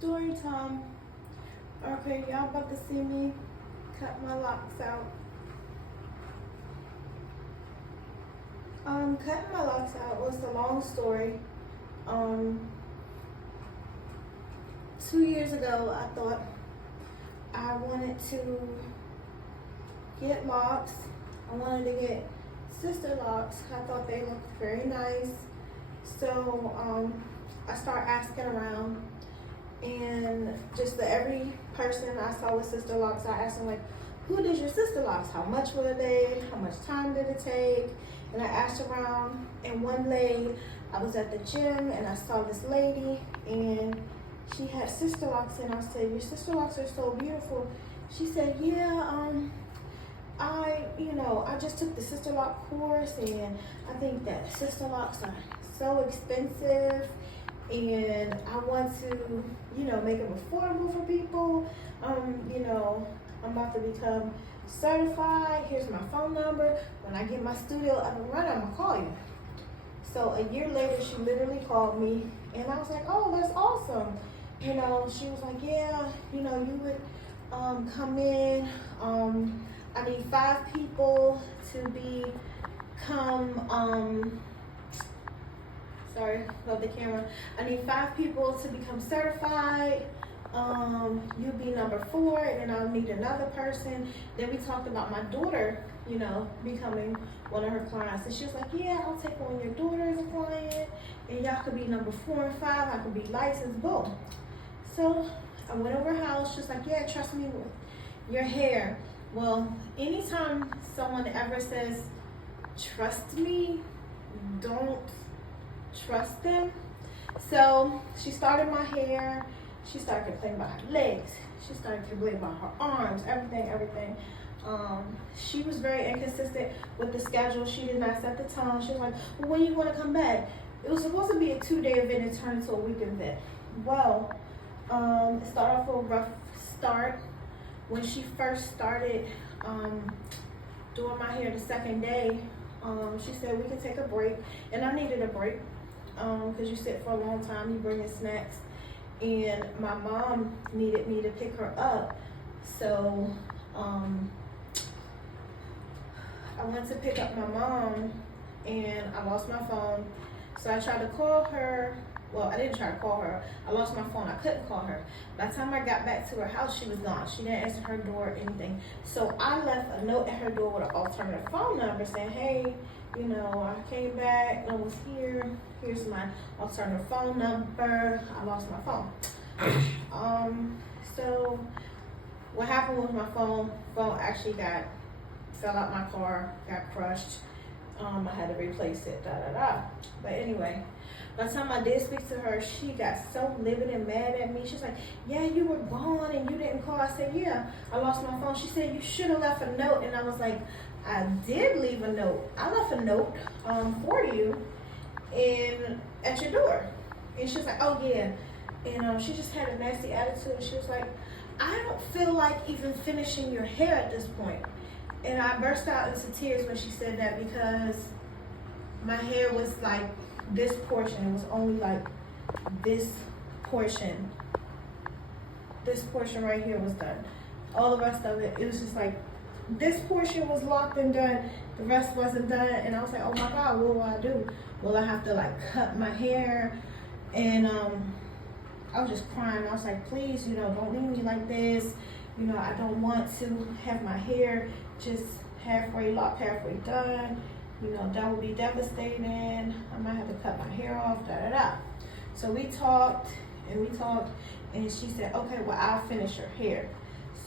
Story time. Okay, y'all about to see me cut my locks out. Cutting my locks out was a long story. 2 years ago, I thought I wanted to get locks. I wanted to get sister locks. I thought they looked very nice. So I started asking around, and just every person I saw with sister locks, I asked them like, who did your sister locks? How much were they? How much time did it take? And I asked around, and one lady, I was at the gym and I saw this lady and she had sister locks, and I said, your sister locks are so beautiful. She said, yeah, I just took the sister lock course, and I think that sister locks are so expensive, and I want to, make them affordable for people. I'm about to become certified. Here's my phone number. When I get my studio up and running, I'm gonna call you. So a year later, she literally called me, and I was like, oh, that's awesome. She was like, yeah, you would come in. I need 5 people to become, sorry about the camera. I need 5 people to become certified. You'll be number 4, and then I'll need another person. Then we talked about my daughter, becoming one of her clients. And she was like, yeah, I'll take on your daughter as a client, and y'all could be number 4 and 5. I could be licensed, boom. So I went over her house. She was like, yeah, trust me with your hair. Well, anytime someone ever says, trust me, don't trust them. So she started my hair. She started complaining about her legs. She started complaining about her arms, everything. She was very inconsistent with the schedule. She did not set the time. She was like, well, when you want to come back? It was supposed to be a 2-day event and turned into a week event. Well, it started off with a rough start. When she first started doing my hair the second day, she said we can take a break. And I needed a break because you sit for a long time, you bring in snacks. And my mom needed me to pick her up. So I went to pick up my mom and I lost my phone. So I tried to call her. Well, I didn't try to call her. I lost my phone. I couldn't call her. By the time I got back to her house, she was gone. She didn't answer her door or anything. So I left a note at her door with an alternative phone number saying, hey, I came back, no one's here. Here's my alternative phone number. I lost my phone. So what happened with my phone actually fell out my car, got crushed. I had to replace it, But anyway, by the time I did speak to her, she got so livid and mad at me. She's like, yeah, you were gone and you didn't call. I said, yeah, I lost my phone. She said, you should have left a note. And I was like, I did leave a note. I left a note for you at your door. And she was like, oh yeah. And she just had a nasty attitude. She was like, I don't feel like even finishing your hair at this point. And I burst out into tears when she said that, because my hair was like this portion. It was only like this portion. This portion right here was done. All the rest of it, it was just like this portion was locked and done. The rest wasn't done. And I was like, oh my God, what will I do? Will I have to like cut my hair? And I was just crying. I was like, please, don't leave me like this. I don't want to have my hair just halfway locked, halfway done. That would be devastating. I might have to cut my hair off, So we talked, and she said, okay, well, I'll finish your hair.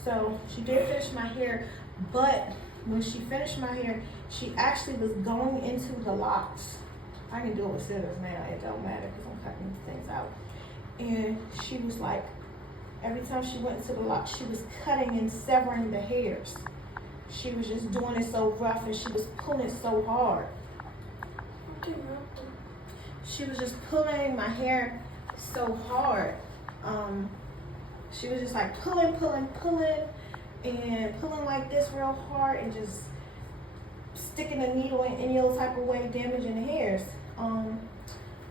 So she did finish my hair, but when she finished my hair, she actually was going into the locks. I can do it with scissors now. It don't matter because I'm cutting these things out. And she was like, every time she went into the lock, she was cutting and severing the hairs. She was just doing it so rough, and she was pulling so hard. She was just pulling my hair so hard. She was just like pulling, and pulling like this real hard, and just sticking a needle in any old type of way, damaging the hairs.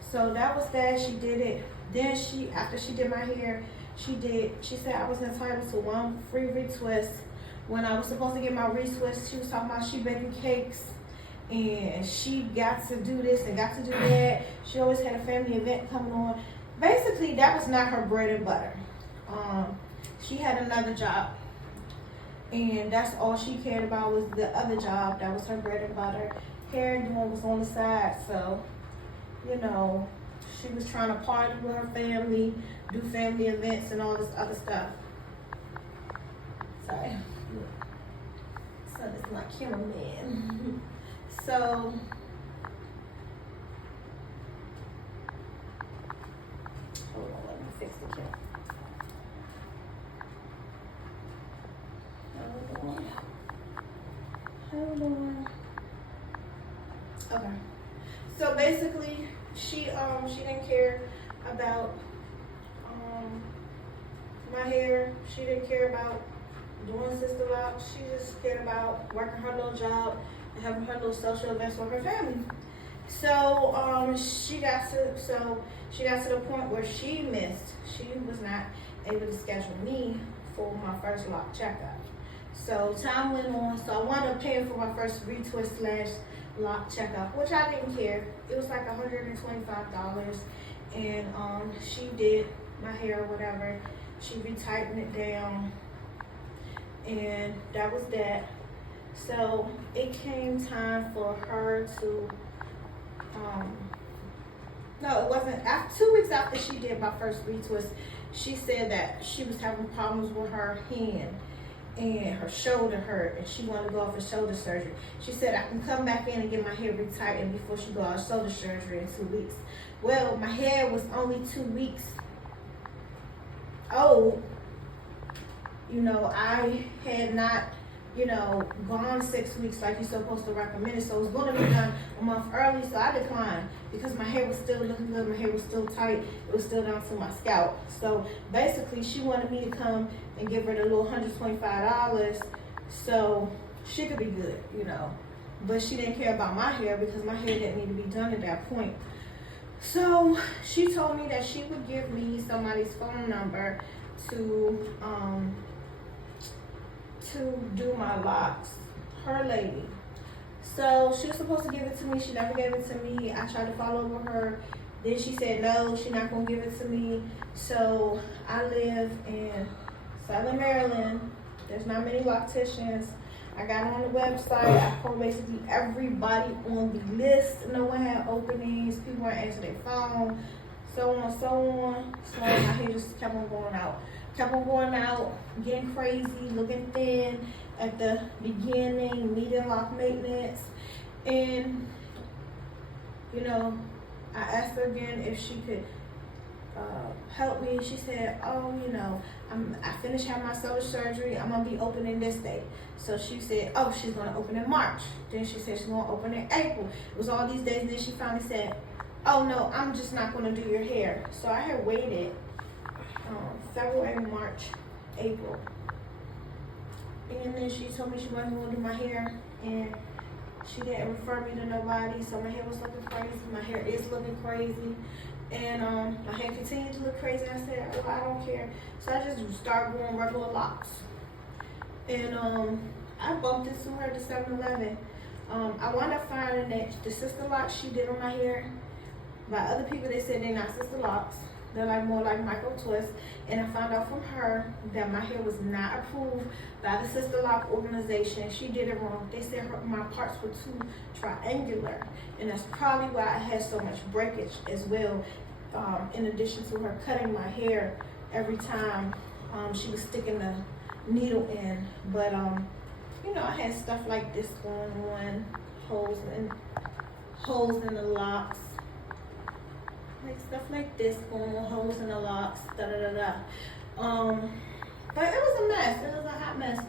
So that was that. She did it. Then after she did my hair, She said I was entitled to one free retwist. When I was supposed to get my retwist, she was talking about she baking cakes and she got to do this and got to do that. She always had a family event coming on. Basically, that was not her bread and butter. She had another job, and that's all she cared about was the other job. That was her bread and butter. Hair doing was on the side, so you know, she was trying to party with her family, do family events and all this other stuff. Sorry. So this is my cameraman. So hold on, let me fix the camera. Hold on. Okay. So basically, she didn't care about my hair. She didn't care about doing sister locks. She just cared about working her little job and having her little social events with her family. So she got to the point where she was not able to schedule me for my first lock checkup. So time went on, so I wound up paying for my first retwist / lock checkup, which I didn't care. It was like $125, and she did my hair or whatever. She retightened it down, and that was that. So it came time for her to no, it wasn't. After 2 weeks after she did my first retwist, she said that she was having problems with her hand and her shoulder hurt, and she wanted to go off for shoulder surgery. She said I can come back in and get my hair retightened before she go out of shoulder surgery in 2 weeks. Well, my hair was only 2 weeks old. You know, I had not, gone 6 weeks like you're supposed to recommend it. So it was going to be done a month early, so I declined because my hair was still looking good. My hair was still tight. It was still down to my scalp. So basically, she wanted me to come and give her the little $125 so she could be good, But she didn't care about my hair because my hair didn't need to be done at that point. So she told me that she would give me somebody's phone number to do my locks, her lady. So she was supposed to give it to me. She never gave it to me. I tried to follow up with her. Then she said no, she's not going to give it to me. So I live in Southern Maryland. There's not many locticians. I got on the website. I called basically everybody on the list. No one had openings. People weren't answering their phone. So on, so on. So my hair just kept on going out. Getting crazy, looking thin at the beginning, needing lock maintenance. And, I asked her again if she could help me. She said, I finished having my shoulder surgery. I'm going to be opening this date. So she said, she's going to open in March. Then she said she's going to open in April. It was all these days. And then she finally said, no, I'm just not going to do your hair. So I had waited February, March, April. And then she told me she wasn't going to do my hair. And she didn't refer me to nobody. So my hair was looking crazy. My hair is looking crazy. And my hair continued to look crazy. I said, I don't care. So I just started growing regular locks. And I bumped into her at the 7-Eleven. I wound up finding that the sister locks she did on my hair, by other people, they said they're not sister locks. They're more like micro twists. And I found out from her that my hair was not approved by the Sister Lock organization. She did it wrong. They said my parts were too triangular. And that's probably why I had so much breakage as well. In addition to her cutting my hair every time she was sticking the needle in. But, I had stuff like this going on. Holes in the locks. Like stuff like this going on, holes in the locks, But it was a mess. It was a hot mess.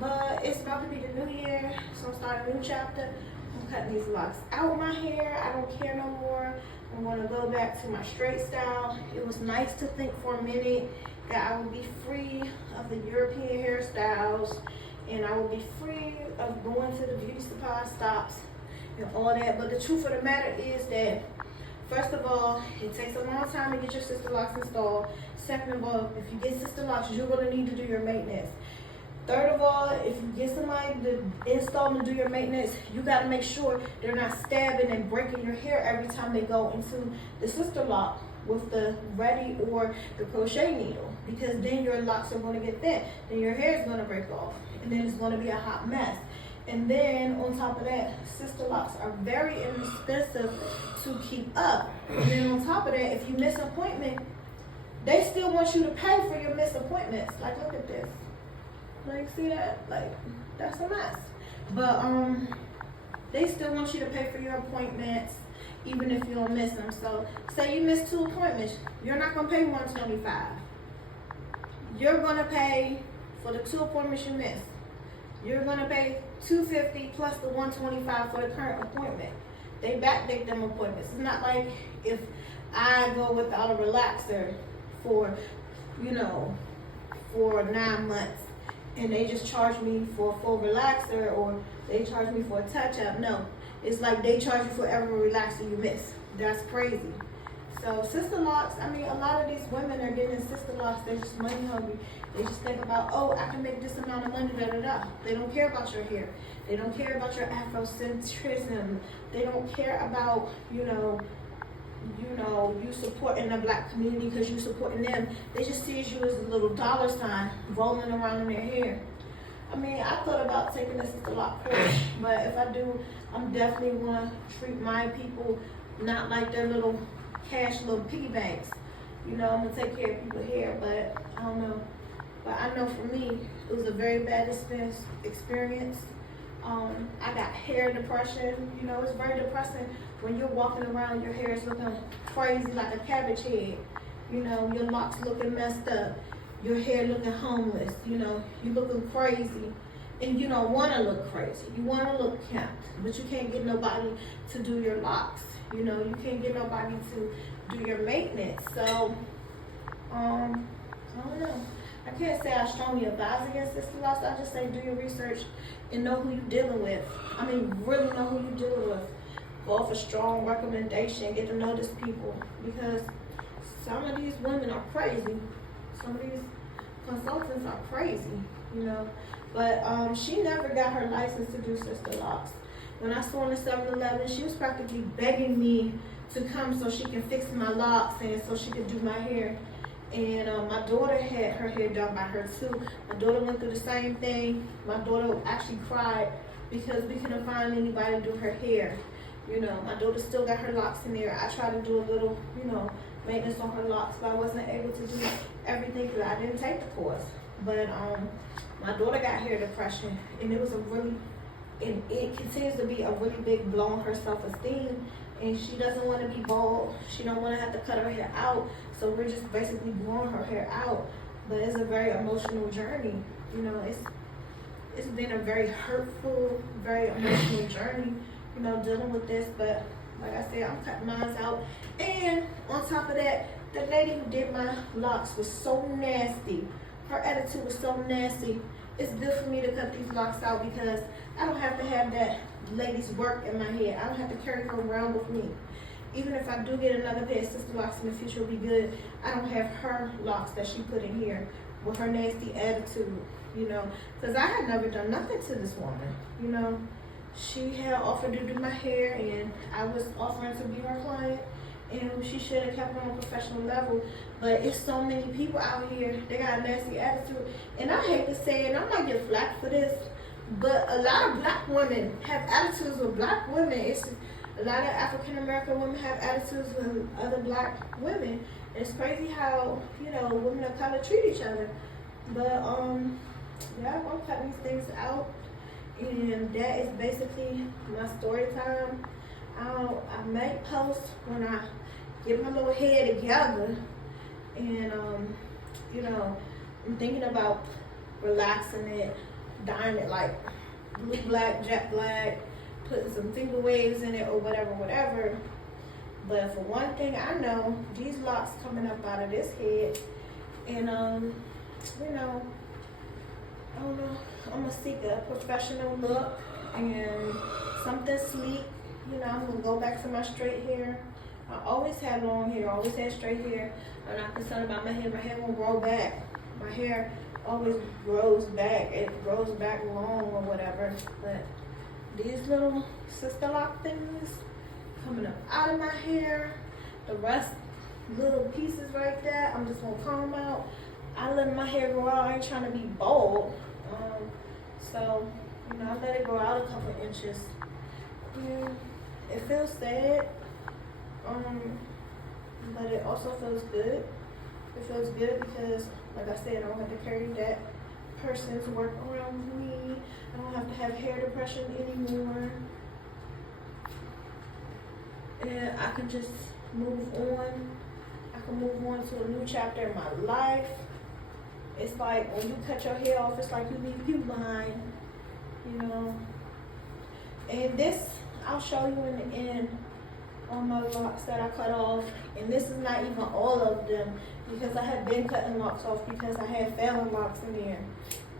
But it's about to be the new year, so I'm starting a new chapter. I'm cutting these locks out of my hair. I don't care no more. I'm going to go back to my straight style. It was nice to think for a minute that I would be free of the European hairstyles, and I would be free of going to the beauty supply stops and all that. But the truth of the matter is that First of all, it takes a long time to get your sister locks installed. Second of all, if you get sister locks, you're going to need to do your maintenance. Third of all, if you get somebody to install and do your maintenance, you got to make sure they're not stabbing and breaking your hair every time they go into the sister lock with the ready or the crochet needle, because then your locks are going to get thin. Then your hair is going to break off, and then it's going to be a hot mess. And then on top of that, sister locks are very inexpensive to keep up. And then on top of that, if you miss an appointment, they still want you to pay for your missed appointments. Like, look at this. Like, see that? Like, that's a mess. But they still want you to pay for your appointments, even if you don't miss them. So, say you miss 2 appointments, you're not gonna pay $125. You're gonna pay for the 2 appointments you missed. You're gonna pay $250 plus the $125 for the current appointment. They backdate them appointments. It's not like if I go without a relaxer for, for 9 months, and they just charge me for a full relaxer, or they charge me for a touch-up. No, it's like they charge you for every relaxer you miss. That's crazy. So sister locks, I mean, a lot of these women are getting sister locks. They're just money hungry. They just think about, oh, I can make this amount of money, da-da-da. They don't care about your hair. They don't care about your Afrocentrism. They don't care about, you supporting the black community because you supporting them. They just see you as a little dollar sign rolling around in their hair. I mean, I thought about taking a sister lock course, but if I do, I'm definitely going to treat my people not like their little cash little piggy banks. I'm going to take care of people's hair, but I don't know. But I know for me, it was a very bad experience. I got hair depression. It's very depressing when you're walking around, your hair is looking crazy like a cabbage head. Your locks looking messed up. Your hair looking homeless. You looking crazy. And you don't want to look crazy. You want to look kempt. But you can't get nobody to do your locks. You can't get nobody to do your maintenance. So, I don't know. I can't say I strongly advise against sister locks. I just say do your research and know who you're dealing with. I mean, really know who you're dealing with. Go off a strong recommendation. Get to know these people, because some of these women are crazy. Some of these consultants are crazy, But she never got her license to do sister locks. When I saw her in the 7-Eleven, she was practically begging me to come so she can fix my locks and so she could do my hair. And my daughter had her hair done by her too. My daughter went through the same thing. My daughter actually cried because we couldn't find anybody to do her hair. My daughter still got her locks in there. I tried to do a little, maintenance on her locks, but I wasn't able to do everything because I didn't take the course. But my daughter got hair depression, and it continues to be a really big blow on her self-esteem. And she doesn't want to be bald. She don't want to have to cut her hair out. So we're just basically growing her hair out. But it's a very emotional journey. It's been a very hurtful, very emotional journey, dealing with this. But like I said, I'm cutting mine out. And on top of that, the lady who did my locks was so nasty. Her attitude was so nasty. It's good for me to cut these locks out because I don't have to have that lady's work in my head. I don't have to carry her around with me. Even if I do get another pair of sister locks in the future, it'll be good. I don't have her locks that she put in here with her nasty attitude, because I had never done nothing to this woman, She had offered to do my hair, and I was offering to be her client, and she should have kept it on a professional level. But it's so many people out here, they got a nasty attitude. And I hate to say it, I might get flack for this, but a lot of black women have attitudes with black women. It's a lot of African American women have attitudes with other black women. It's crazy how, women of color treat each other. But yeah, I'm cutting these things out. And that is basically my story time. I may post when I get my little head together. And, I'm thinking about relaxing it, dyeing it like blue black, jet black, putting some finger waves in it or whatever. But for one thing I know, these locks coming up out of this head. And, I don't know, I'm gonna seek a professional look and something sleek. I'm gonna go back to my straight hair. I always had long hair, always had straight hair. I'm not concerned about my hair. My hair won't grow back. My hair always grows back. It grows back long or whatever. But these little sister lock things coming up out of my hair, the rest little pieces right there, I'm just gonna comb out. I let my hair grow out. I ain't trying to be bald. So, you know, I let it grow out a couple inches. It feels sad, but it also feels good. It feels good because, like I said, I don't have to carry that person's work around me. I don't have to have hair depression anymore. And I can just move on. I can move on to a new chapter in my life. It's like when you cut your hair off, it's like you leave you behind, you know. And this, I'll show you in the end on my locks that I cut off. And this is not even all of them because I had been cutting locks off because I had failing locks in there,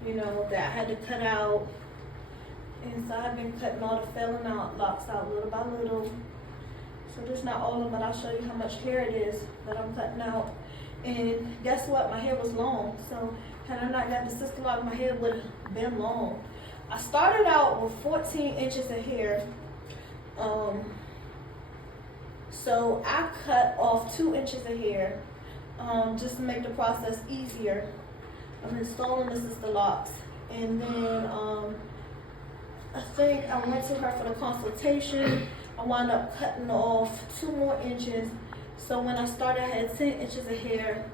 you know, that I had to cut out. And so I've been cutting all the failing out locks out little by little. So this is not all of them, but I'll show you how much hair it is that I'm cutting out. And guess what? My hair was long. So had I not got the sister lock, my hair would have been long. I started out with 14 inches of hair. So I cut off 2 inches of hair just to make the process easier. I'm installing the sister locks. And then I think I went to her for the consultation. I wound up cutting off 2 more inches. So when I started, I had 10 inches of hair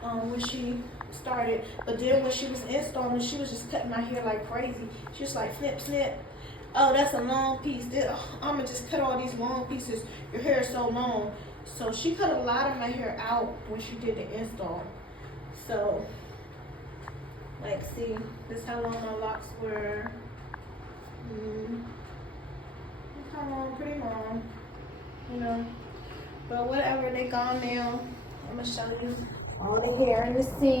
when she started. But then when she was installing, she was just cutting my hair like crazy. She was like, snip, snip. Oh, that's a long piece. I'm going to just cut all these long pieces. Your hair is so long. So she cut a lot of my hair out when she did the install. So, like, see, this is how long my locks were. How long? Pretty long, you know. But whatever, they gone now. I'm gonna show you all the hair in the scene.